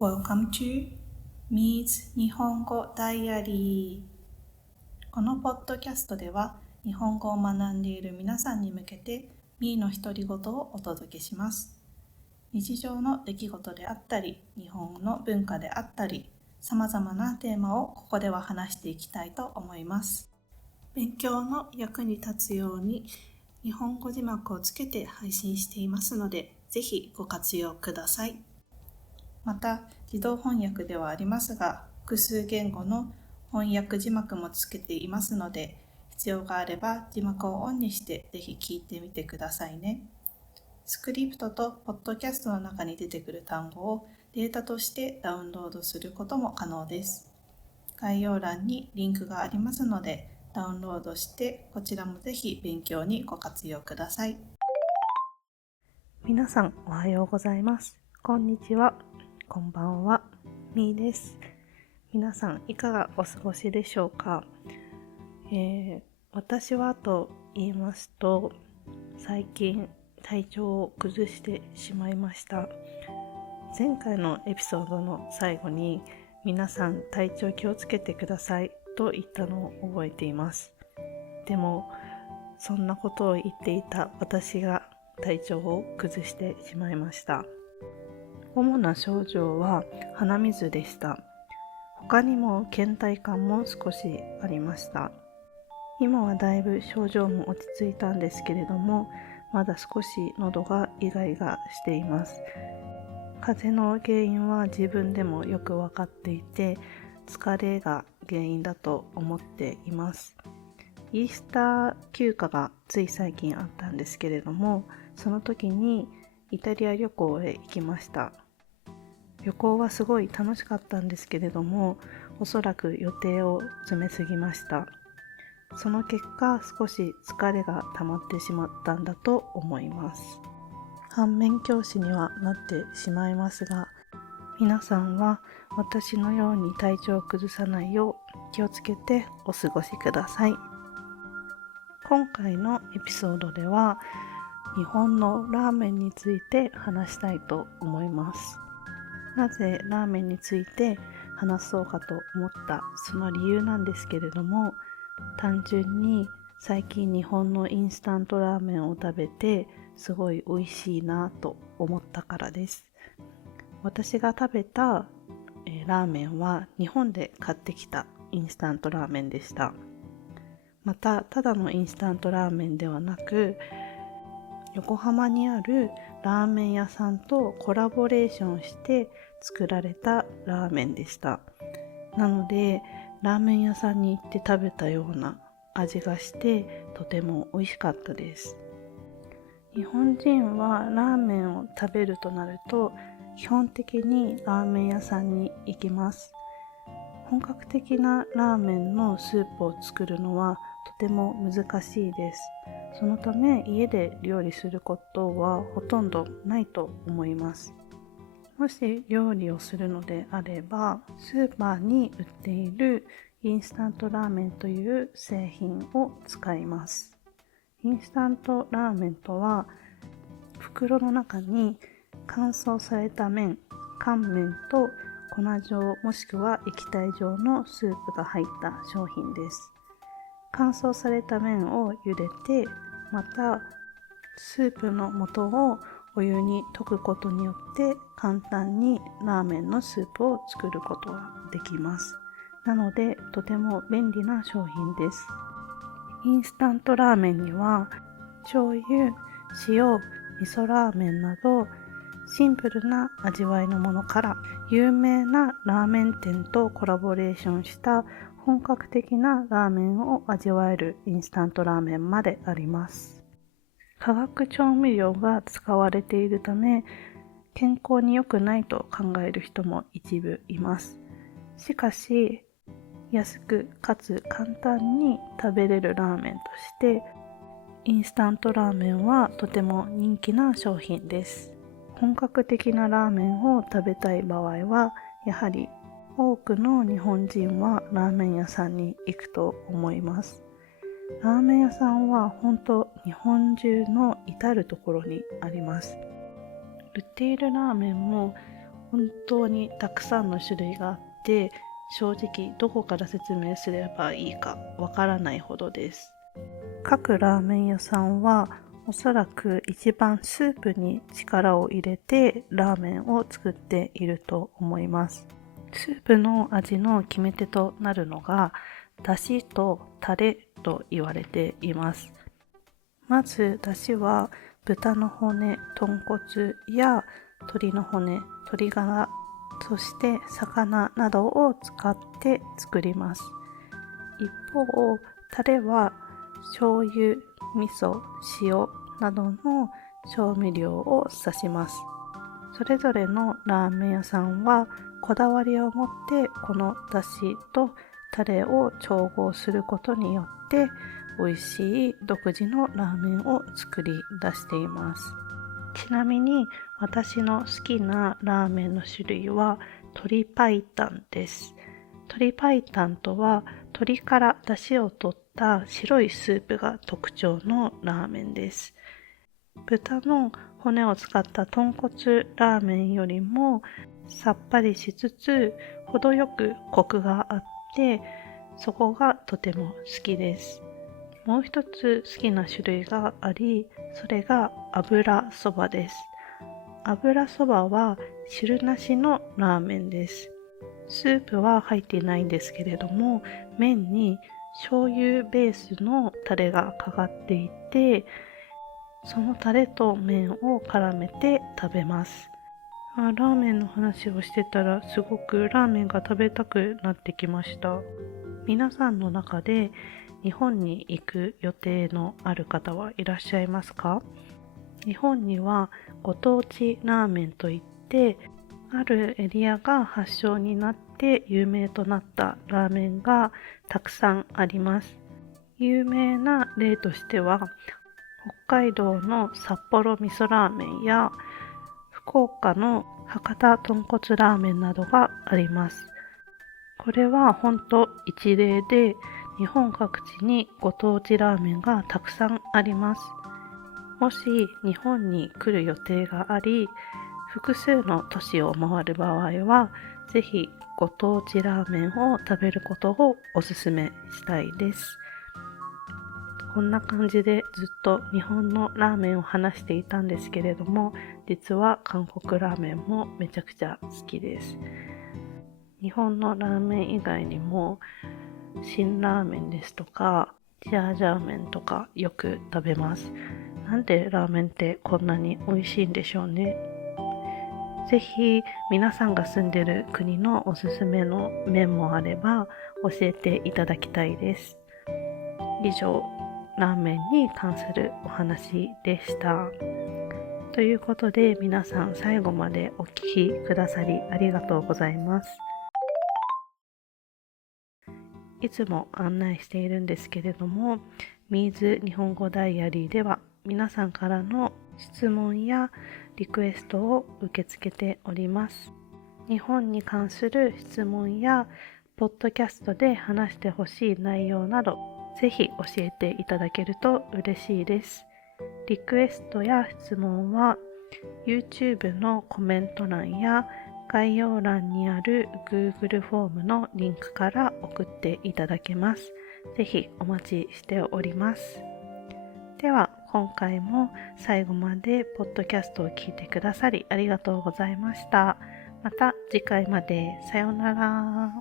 Welcome to Mi's 日本語ダイアリー。このポッドキャストでは日本語を学んでいる皆さんに向けて Mi の独り言をお届けします。日常の出来事であったり、日本の文化であったり、さまざまなテーマをここでは話していきたいと思います。勉強の役に立つように日本語字幕をつけて配信していますので、ぜひご活用ください。また、自動翻訳ではありますが、複数言語の翻訳字幕もつけていますので、必要があれば字幕をオンにしてぜひ聞いてみてくださいね。スクリプトとポッドキャストの中に出てくる単語をデータとしてダウンロードすることも可能です。概要欄にリンクがありますので、ダウンロードしてこちらもぜひ勉強にご活用ください。皆さんおはようございます。こんにちは。こんばんは。みーです。皆さんいかがお過ごしでしょうか。私はと言いますと、最近体調を崩してしまいました。前回のエピソードの最後に皆さん体調気をつけてくださいと言ったのを覚えています。でもそんなことを言っていた私が体調を崩してしまいました。主な症状は鼻水でした。他にも倦怠感も少しありました。今はだいぶ症状も落ち着いたんですけれども、まだ少し喉がイガイガしています。風邪の原因は自分でもよくわかっていて、疲れが原因だと思っています。イースター休暇がつい最近あったんですけれども、その時にイタリア旅行へ行きました。旅行はすごい楽しかったんですけれども、おそらく予定を詰めすぎました。その結果、少し疲れが溜まってしまったんだと思います。反面教師にはなってしまいますが、皆さんは私のように体調を崩さないよう気をつけてお過ごしください。今回のエピソードでは、日本のラーメンについて話したいと思います。なぜラーメンについて話そうかと思ったその理由なんですけれども、単純に最近日本のインスタントラーメンを食べてすごい美味しいなと思ったからです。私が食べたラーメンは日本で買ってきたインスタントラーメンでした。また、ただのインスタントラーメンではなく、横浜にあるラーメン屋さんとコラボレーションして作られたラーメンでした。なので、ラーメン屋さんに行って食べたような味がしてとても美味しかったです。日本人はラーメンを食べるとなると、基本的にラーメン屋さんに行きます。本格的なラーメンのスープを作るのはとても難しいです。そのため家で料理することはほとんどないと思います。もし料理をするのであれば、スーパーに売っているインスタントラーメンという製品を使います。インスタントラーメンとは、袋の中に乾燥された麺、乾麺と粉状もしくは液体状のスープが入った商品です。乾燥された麺を茹でて、またスープの素をお湯に溶くことによって簡単にラーメンのスープを作ることができます。なのでとても便利な商品です。インスタントラーメンには醤油、塩、味噌ラーメンなどシンプルな味わいのものから有名なラーメン店とコラボレーションした本格的なラーメンを味わえるインスタントラーメンまであります。化学調味料が使われているため健康に良くないと考える人も一部います。しかし安くかつ簡単に食べれるラーメンとしてインスタントラーメンはとても人気な商品です。本格的なラーメンを食べたい場合は、やはり多くの日本人はラーメン屋さんに行くと思います。ラーメン屋さんは本当日本中の至るところにあります。売っているラーメンも本当にたくさんの種類があって、正直どこから説明すればいいかわからないほどです。各ラーメン屋さんはおそらく一番スープに力を入れてラーメンを作っていると思います。スープの味の決め手となるのがだしとタレと言われています。まずだしは豚の骨、豚骨や鶏の骨、鶏ガラ、そして魚などを使って作ります。一方、タレは醤油、味噌、塩などの調味料を指します。それぞれのラーメン屋さんはこだわりを持ってこのだしとタレを調合することによって美味しい独自のラーメンを作り出しています。ちなみに私の好きなラーメンの種類は鶏白湯です。鶏白湯とは鶏から出汁を取った白いスープが特徴のラーメンです。豚の骨を使った豚骨ラーメンよりもさっぱりしつつ程よくコクがあって、そこがとても好きです。もう一つ好きな種類があり、それが油そばです。油そばは汁なしのラーメンです。スープは入っていないんですけれども、麺に醤油ベースのタレがかかっていて、そのタレと麺を絡めて食べます。ラーメンの話をしてたらすごくラーメンが食べたくなってきました。皆さんの中で日本に行く予定のある方はいらっしゃいますか？日本にはご当地ラーメンといって、あるエリアが発祥になって有名となったラーメンがたくさんあります。有名な例としては、北海道の札幌味噌ラーメンや福岡の博多豚骨ラーメンなどがあります。これは本当一例で、日本各地にご当地ラーメンがたくさんあります。もし日本に来る予定があり、複数の都市を回る場合は、ぜひご当地ラーメンを食べることをおすすめしたいです。こんな感じでずっと日本のラーメンを話していたんですけれども、実は韓国ラーメンもめちゃくちゃ好きです。日本のラーメン以外にも辛ラーメンですとかジャージャー麺とかよく食べます。なんでラーメンってこんなに美味しいんでしょうね。ぜひ皆さんが住んでる国のおすすめの麺もあれば教えていただきたいです。以上、ラーメンに関するお話でした。ということで皆さん最後までお聞きくださりありがとうございます。いつも案内しているんですけれども、ミーズ日本語ダイアリーでは皆さんからの質問やリクエストを受け付けております。日本に関する質問やポッドキャストで話してほしい内容など、ぜひ教えていただけると嬉しいです。リクエストや質問は YouTube のコメント欄や概要欄にある Google フォームのリンクから送っていただけます。ぜひお待ちしております。では今回も最後までポッドキャストを聞いてくださりありがとうございました。また次回まで。さようなら。